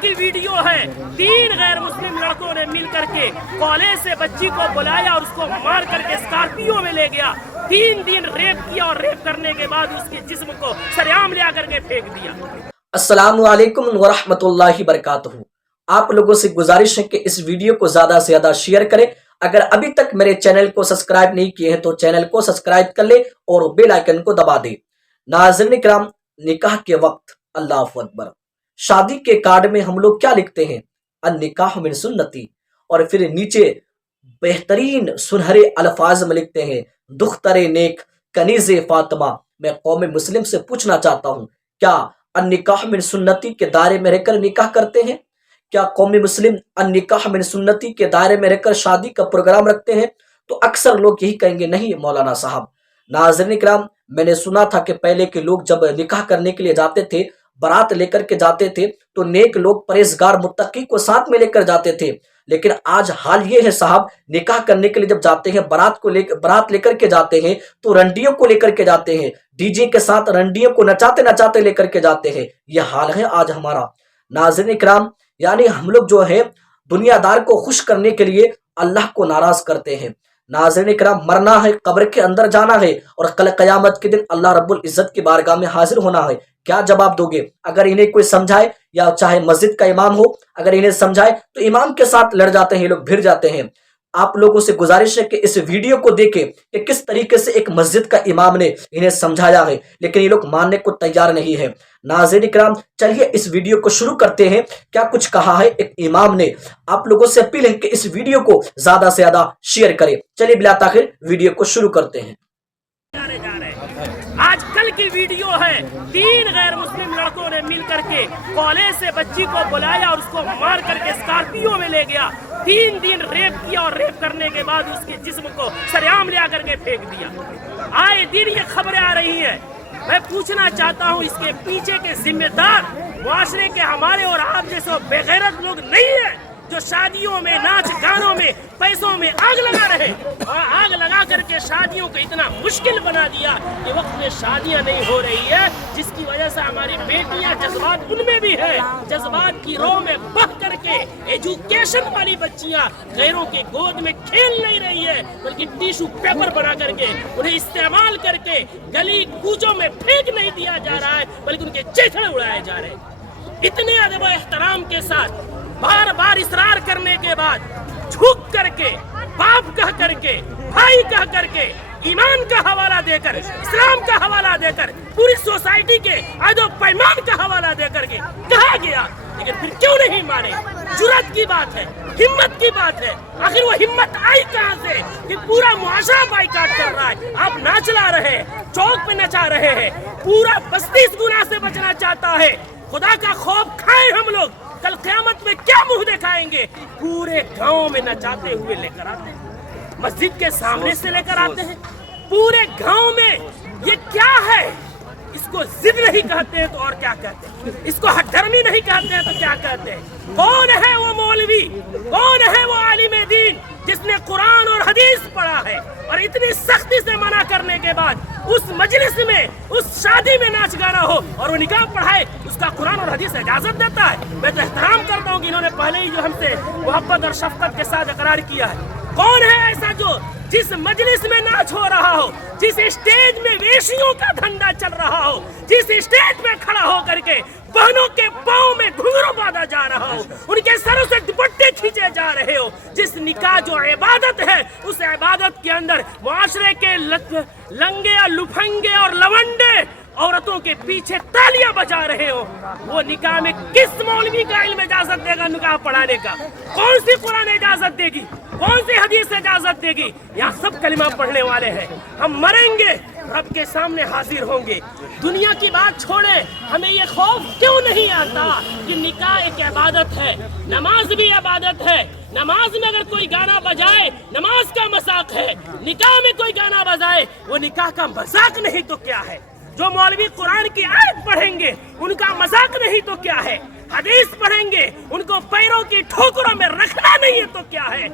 की वीडियो है। 3 गैर मुस्लिम लड़कों ने मिल करके कॉलेज से बच्ची को बुलाया और उसको मार करके स्कॉर्पियो में ले गया। 3 दिन रेप किया और रेप करने के बाद उसके जिस्म को सरेआम ले आकर के फेंक दिया। अस्सलामु अलैकुम वरहमतुल्लाहि वबरकातुहू। आप लोगों से गुजारिश है कि इस वीडियो को ज्यादा से ज्यादा शेयर करें। अगर अभी तक मेरे चैनल को सब्सक्राइब नहीं किए हैं तो चैनल को सब्सक्राइब कर ले और बेल आइकन को दबा दे। नाज़रीन इकराम, निकाह के वक्त अल्लाह अकबर, शादी के कार्ड में हम लोग क्या लिखते हैं? अन निकाह मिन सुन्नती, और फिर नीचे बेहतरीन सुनहरे अल्फाज में लिखते हैं दुख्तरे नेक कनीज़े फातिमा। मैं कौम मुस्लिम से पूछना चाहता हूँ, क्या अन निकाह मिन सुन्नती के दायरे में रहकर निकाह करते हैं? क्या कौम मुस्लिम अन निकाह मिन सुन्नती के दायरे में रहकर शादी का प्रोग्राम रखते हैं? तो अक्सर लोग यही कहेंगे नहीं मौलाना साहब। नाज़रीन इकराम, मैंने सुना था कि पहले के लोग जब निकाह करने के लिए जाते थे, बारात लेकर के जाते थे, तो नेक लोग परहेजगार मुत्तकी को साथ में लेकर जाते थे। लेकिन आज हाल ये है साहब, निकाह करने के लिए जब जाते हैं, बारात लेकर के जाते हैं तो रंडियों को लेकर के जाते हैं, डीजे के साथ रंडियों को नचाते नचाते लेकर के जाते हैं। यह हाल है आज हमारा। नाज़रीन इकराम, यानी हम लोग जो है दुनियादार को खुश करने के लिए अल्लाह को नाराज करते हैं। नाज़रीन इकराम, मरना है, कब्र के अंदर जाना है और कल क़यामत के दिन अल्लाह रब्बुल इज़्ज़त की बारगाह में हाजिर होना है। क्या जवाब दोगे? अगर इन्हें कोई समझाए, या चाहे मस्जिद का इमाम हो, अगर इन्हें समझाए तो इमाम के साथ लड़ जाते हैं, ये लोग भिड़ जाते हैं। आप लोगों से गुजारिश है कि इस वीडियो को देखें कि किस तरीके से एक मस्जिद का इमाम ने इन्हें समझाया है, लेकिन ये लोग मानने को तैयार नहीं है। नाज़रीन इकराम, चलिए इस वीडियो को शुरू करते हैं। क्या कुछ कहा है एक इमाम ने? आप लोगों से अपील है कि इस वीडियो को ज्यादा से ज्यादा शेयर करें। चलिए बिला ताखिर वीडियो को शुरू करते हैं। आज कल की वीडियो है। 3 गैर मुस्लिम लड़कों ने मिल करके कॉलेज से बच्ची को बुलाया और उसको मार करके स्कॉर्पियो में ले गया। 3 दिन रेप किया और रेप करने के बाद उसके जिस्म को सरेआम ले आकर के फेंक दिया। आए दिन ये खबरें आ रही हैं। मैं पूछना चाहता हूँ, इसके पीछे के जिम्मेदार मुआशरे के हमारे और आप जैसे बेगैरत लोग नहीं है, जो शादियों में, नाच गानों में, पैसों में आग लगा रहे और आग लगा करके शादियों को इतना मुश्किल बना दिया कि वक्त में शादियां नहीं हो रही है, जिसकी वजह से हमारी बेटियां, जज्बात उनमें भी है, जज्बात की रो में बह करके एजुकेशन वाली बच्चियां गैरों के गोद में खेल नहीं रही है, बल्कि टिश्यू पेपर बना करके उन्हें इस्तेमाल करके गली कूचों में फेंक नहीं दिया जा रहा है, बल्कि उनके चेहरे उड़ाए जा रहे हैं। इतने अदब और एहतराम के साथ बार बार इसरार करने के बाद झुक करके, बाप कह करके, भाई कह करके, ईमान का हवाला देकर, इस्लाम का हवाला देकर, पूरी सोसाइटी के अदब पैमान का हवाला देकर के कहा गया, लेकिन फिर क्यों नहीं माने? जुर्रत की बात है, हिम्मत की बात है। आखिर वो हिम्मत आई कहां से कि पूरा मुआशरा बाइकाट कर रहा है? आप नाच ला रहे हैं, चौक पे नचा रहे हैं, पूरा बस्ती इस गुनाह से बचना चाहता है। खुदा का खौफ खाए हम लोग, कल क़यामत में क्या मुंह दिखाएंगे? पूरे गांव में नचाते हुए लेकर आते हैं, मस्जिद के सामने से लेकर आते हैं, पूरे गांव में। ये क्या है? इसको जिद नहीं कहते हैं तो और क्या कहते हैं? इसको हठधर्मी नहीं कहते हैं तो क्या कहते हैं? कौन है वो मौलवी, कौन है वो आलिम दीन जिसने कुरान और हदीस पढ़ा है और इतनी सख्ती से मना करने के बाद उस मजलिस में, उस शादी में नाच गाना हो और वो निकाह पढ़ाए, उसका कुरान और हदीस इजाजत देता है? मैं तो एहतराम करता हूँ कि इन्होंने पहले ही जो हमसे मोहब्बत और शफकत के साथ इकरार किया है। कौन है ऐसा जो जिस मजलिस में नाच हो रहा हो, जिस स्टेज में वेशियों का धंधा चल रहा हो, जिस स्टेज में खड़ा हो करके बहनों के पाँव में घुंघरू बांधा जा रहा हो, उनके सरों से दुपट्टे खींचे जा रहे हो, जिस निकाह जो इबादत है, उस इबादत के अंदर मुआशरे के लंगे और लुफंगे और लवंडे औरतों के पीछे तालियां बजा रहे हो, वो निकाह में किस मौलवी का इल्म इजाजत देगा निकाह पढ़ाने का? कौन सी कुरान इजाजत देगी? कौन सी हदीस इजाजत देगी? यहाँ सब कलिमा पढ़ने वाले हैं। हम मरेंगे, रब के सामने हाजिर होंगे। दुनिया की बात छोड़े, हमें ये खौफ क्यों नहीं आता कि निकाह एक इबादत है, नमाज भी इबादत है। नमाज में अगर कोई गाना बजाए, नमाज का मजाक है। निकाह में कोई गाना बजाए, वो निकाह का मजाक नहीं तो क्या है? जो मौलवी कुरान की आयत पढ़ेंगे, उनका मजाक नहीं तो क्या है? हदीस पढ़ेंगे, उनको पैरों की ठोकरों में रखना नहीं है तो क्या है?